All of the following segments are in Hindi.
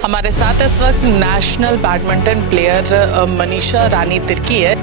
हमारे साथ इस वक्त national badminton player Manisha Rani Tirkey है।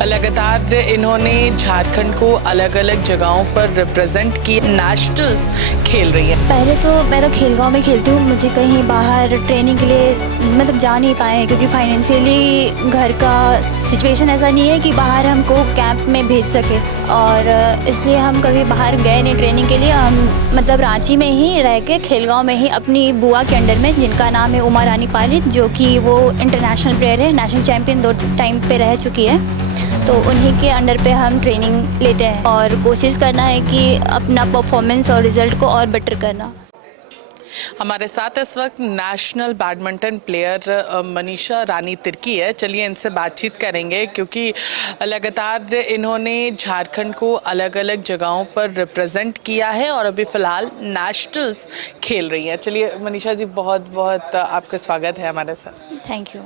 लगातार इन्होंने झारखंड को अलग अलग जगहों पर रिप्रेजेंट किए, नेशनल्स खेल रही है। पहले तो मैं तो खेलगांव में खेलती हूँ। मुझे कहीं बाहर ट्रेनिंग के लिए मतलब जा नहीं पाए क्योंकि फाइनेंशियली घर का सिचुएशन ऐसा नहीं है कि बाहर हमको कैंप में भेज सके, और इसलिए हम कभी बाहर गए नहीं ट्रेनिंग के लिए। हम मतलब रांची में ही रह के खेलगांव में ही अपनी बुआ के अंडर में, जिनका नाम है उमा रानी पालित, जो कि वो इंटरनेशनल प्लेयर है, नेशनल चैम्पियन 2 टाइम पे रह चुकी है, तो उन्हीं के अंडर पे हम ट्रेनिंग लेते हैं और कोशिश करना है कि अपना परफॉर्मेंस और रिज़ल्ट को और बेटर करना। हमारे साथ इस वक्त national badminton player Manisha Rani Tirkey है। चलिए इनसे बातचीत करेंगे क्योंकि लगातार इन्होंने झारखंड को अलग अलग जगहों पर रिप्रेजेंट किया है और अभी फ़िलहाल नेशनल्स खेल रही हैं। चलिए मनीषा जी, बहुत बहुत आपका स्वागत है हमारे साथ। Thank you.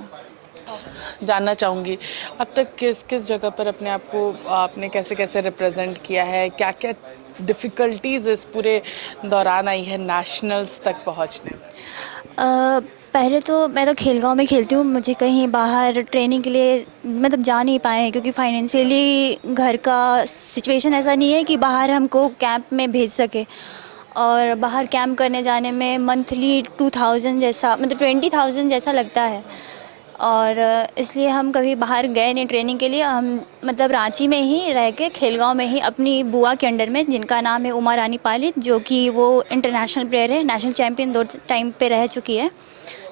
जानना चाहूँगी अब तक किस किस जगह पर अपने आप को आपने कैसे कैसे रिप्रेजेंट किया है, क्या क्या डिफ़िकल्टीज इस पूरे दौरान आई है नेशनल्स तक पहुँचने में? पहले तो मैं तो खेलगांव में खेलती हूँ। मुझे कहीं बाहर ट्रेनिंग के लिए मतलब जा नहीं पाए क्योंकि फाइनेंशियली घर का सिचुएशन ऐसा नहीं है कि बाहर हमको कैंप में भेज सके, और बाहर कैंप करने जाने में मंथली 2000 जैसा मतलब 20,000 जैसा लगता है, और इसलिए हम कभी बाहर गए नहीं ट्रेनिंग के लिए। हम मतलब रांची में ही रह के खेलगांव में ही अपनी बुआ के अंडर में, जिनका नाम है उमा रानी पालित, जो कि वो इंटरनेशनल प्लेयर है, नेशनल चैम्पियन 2 टाइम पे रह चुकी है,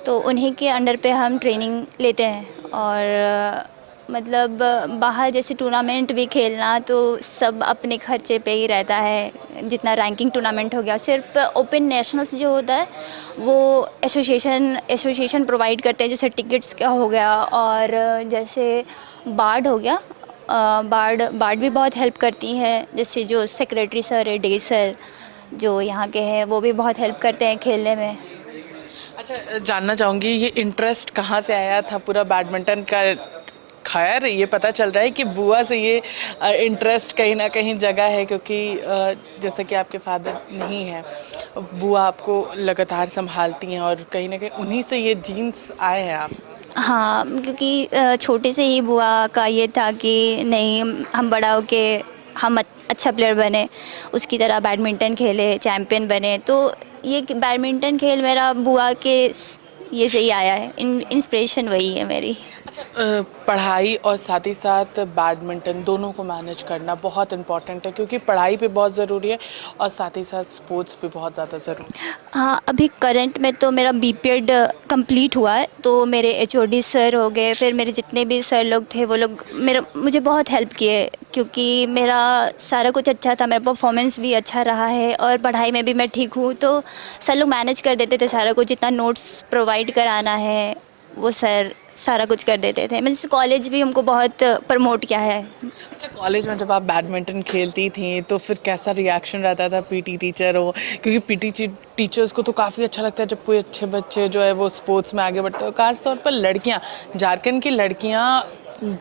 तो उन्हीं के अंडर पे हम ट्रेनिंग लेते हैं। और मतलब बाहर जैसे टूर्नामेंट भी खेलना तो सब अपने खर्चे पे ही रहता है। जितना रैंकिंग टूर्नामेंट हो गया, सिर्फ ओपन नेशनल्स जो होता है वो एसोसिएशन प्रोवाइड करते हैं, जैसे टिकट्स का हो गया, और जैसे बार्ड हो गया। बार्ड भी बहुत हेल्प करती हैं, जैसे जो सेक्रेटरी सर है, डे सर जो यहाँ के हैं, वो भी बहुत हेल्प करते हैं खेलने में। अच्छा, जानना चाहूँगी ये इंटरेस्ट कहाँ से आया था पूरा बैडमिंटन का? खैर ये पता चल रहा है कि बुआ से ये इंटरेस्ट कहीं ना कहीं जगह है क्योंकि जैसे कि आपके फादर नहीं है, बुआ आपको लगातार संभालती हैं और कहीं ना कहीं उन्हीं से ये जीन्स आए हैं आप। हाँ, क्योंकि छोटे से ही बुआ का ये था कि नहीं, हम बड़ा होके हम अच्छा प्लेयर बने, उसकी तरह बैडमिंटन खेले, चैम्पियन बने। तो ये बैडमिंटन खेल मेरा बुआ के ये से ही आया है, इंस्पिरेशन वही है मेरी। अच्छा, पढ़ाई और साथ ही साथ बैडमिंटन दोनों को मैनेज करना बहुत इम्पॉर्टेंट है क्योंकि पढ़ाई भी बहुत ज़रूरी है और साथ ही साथ स्पोर्ट्स भी बहुत ज़्यादा ज़रूरी है। हाँ, अभी करंट में तो मेरा बीपीएड कंप्लीट हुआ है, तो मेरे एचओडी सर हो गए, फिर मेरे जितने भी सर लोग थे वो लोग मुझे बहुत हेल्प किए क्योंकि मेरा सारा कुछ अच्छा था, मेरा परफॉर्मेंस भी अच्छा रहा है और पढ़ाई में भी मैं ठीक हूँ, तो सर लोग मैनेज कर देते थे सारा कुछ। जितना नोट्स प्रोवाइड कराना है वो सर सारा कुछ कर देते थे। मीन्स कॉलेज भी हमको बहुत प्रमोट किया है। अच्छा, कॉलेज में जब आप बैडमिंटन खेलती थी तो फिर कैसा रिएक्शन रहता था पीटी टीचर हो, क्योंकि पीटी टीचर्स को तो काफ़ी अच्छा लगता है जब कोई अच्छे बच्चे जो है वो स्पोर्ट्स में आगे बढ़ते हो, खास तौर पर लड़कियां, झारखंड की लड़कियां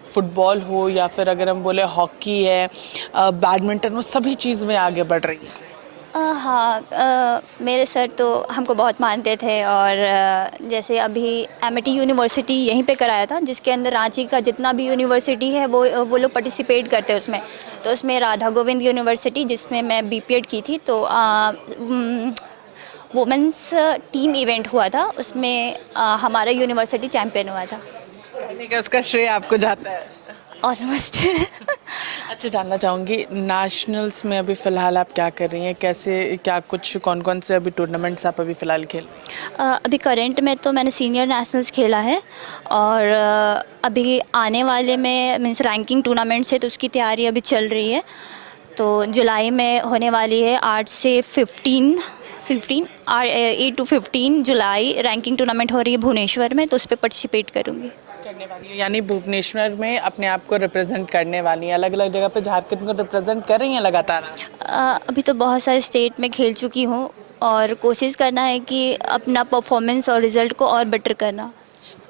फुटबॉल हो या फिर अगर हम बोले हॉकी है, बैडमिंटन हो, सभी चीज़ में आगे बढ़ रही है। हाँ, मेरे सर तो हमको बहुत मानते थे, और जैसे अभी एमिटी यूनिवर्सिटी यहीं पे कराया था, जिसके अंदर रांची का जितना भी यूनिवर्सिटी है वो लोग पार्टिसिपेट करते हैं उसमें। तो उसमें राधा गोविंद यूनिवर्सिटी, जिसमें मैं बीपीएड की थी, तो वुमेंस टीम इवेंट हुआ था, उसमें हमारा यूनिवर्सिटी चैम्पियन हुआ था। कहने का उसका श्रेय आपको जाता है। ऑलमोस्ट। अच्छा, जानना चाहूँगी नेशनल्स में अभी फ़िलहाल आप क्या कर रही हैं, कैसे क्या कुछ कौन कौन से अभी टूर्नामेंट्स आप अभी फ़िलहाल खेल? अभी करंट में तो मैंने सीनियर नेशनल्स खेला है, और अभी आने वाले में मीन्स रैंकिंग टूर्नामेंट्स है, तो उसकी तैयारी अभी चल रही है। तो जुलाई में होने वाली है, 8 से 15 8 to 15 जुलाई रैंकिंग टूर्नामेंट हो रही है भुवनेश्वर में, तो उस पर पार्टिसिपेट करूँगी। करने वाली है यानी भुवनेश्वर में अपने आप को रिप्रेजेंट करने वाली है, अलग अलग जगह पे झारखंड को रिप्रेजेंट कर रही हैं लगातार। अभी तो बहुत सारे स्टेट में खेल चुकी हूँ, और कोशिश करना है कि अपना परफॉर्मेंस और रिज़ल्ट को और बेटर करना।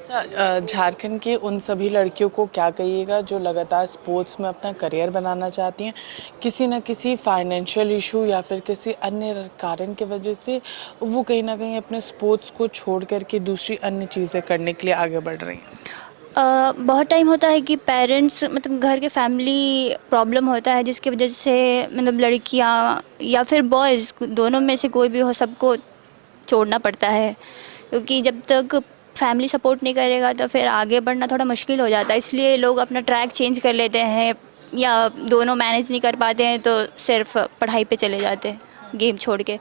झारखंड की उन सभी लड़कियों को क्या कहिएगा जो लगातार स्पोर्ट्स में अपना करियर बनाना चाहती हैं, किसी न किसी फाइनेंशियल इशू या फिर किसी अन्य कारण की वजह से वो कहीं ना कहीं अपने स्पोर्ट्स को छोड़ करके दूसरी अन्य चीज़ें करने के लिए आगे बढ़ रही हैं? बहुत टाइम होता है कि पेरेंट्स मतलब घर के फैमिली प्रॉब्लम होता है जिसकी वजह से मतलब लड़कियां या फिर बॉयज़ दोनों में से कोई भी हो सबको छोड़ना पड़ता है, क्योंकि जब तक फैमिली सपोर्ट नहीं करेगा तो फिर आगे बढ़ना थोड़ा मुश्किल हो जाता है। इसलिए लोग अपना ट्रैक चेंज कर लेते हैं या दोनों मैनेज नहीं कर पाते हैं तो सिर्फ पढ़ाई पे चले जाते हैं गेम छोड़ के।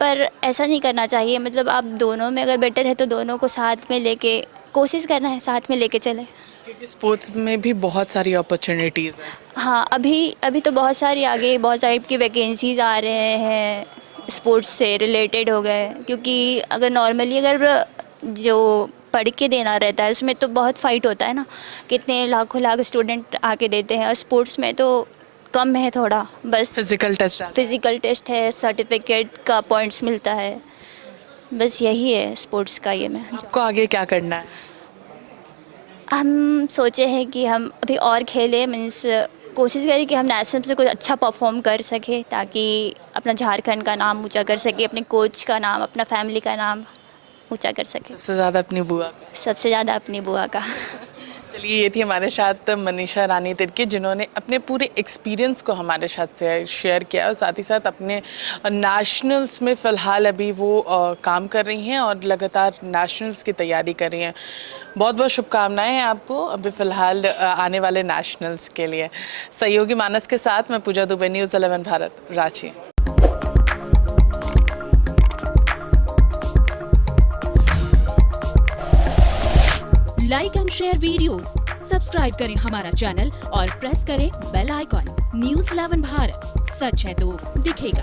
पर ऐसा नहीं करना चाहिए, मतलब आप दोनों में अगर बेटर है तो दोनों को साथ में लेके कोशिश करना है, साथ में लेके चले। क्योंकि स्पोर्ट्स में भी बहुत सारी अपॉर्चुनिटीज़ हैं। हाँ, अभी अभी तो बहुत सारी आगे बहुत सारी की वैकेंसीज़ आ रहे हैं, स्पोर्ट्स से रिलेटेड हो गए। क्योंकि अगर नॉर्मली अगर जो पढ़ के देना रहता है उसमें तो बहुत फ़ाइट होता है ना, कितने लाखों लाख स्टूडेंट आके देते हैं, और स्पोर्ट्स में तो कम है थोड़ा, बस फिजिकल टेस्ट फिज़िकल टेस्ट है, सर्टिफिकेट का पॉइंट्स मिलता है, बस यही है स्पोर्ट्स का ये में। आपको आगे क्या करना है? हम सोचे हैं कि हम अभी और खेलें, मीन्स कोशिश करें कि हम नेशनल से कुछ अच्छा परफॉर्म कर सके ताकि अपना झारखंड का नाम ऊंचा कर सके, अपने कोच का नाम, अपना फैमिली का नाम ऊंचा कर सके। सबसे ज़्यादा अपनी बुआ। सबसे ज़्यादा अपनी बुआ का। चलिए, ये थी हमारे साथ मनीषा रानी तिर्की जिन्होंने अपने पूरे एक्सपीरियंस को हमारे साथ से शेयर किया और साथ ही साथ अपने नेशनल्स में फ़िलहाल अभी वो काम कर रही हैं और लगातार नेशनल्स की तैयारी कर रही हैं। बहुत बहुत शुभकामनाएं हैं आपको अभी फ़िलहाल आने वाले नेशनल्स के लिए। सहयोगी मानस के साथ मैं Puja Dubey, news 11 Bharat, Ranchi. Like and share videos, subscribe करें हमारा चैनल और प्रेस करें बेल आइकॉन। न्यूज़ 11 भारत, सच है तो दिखेगा।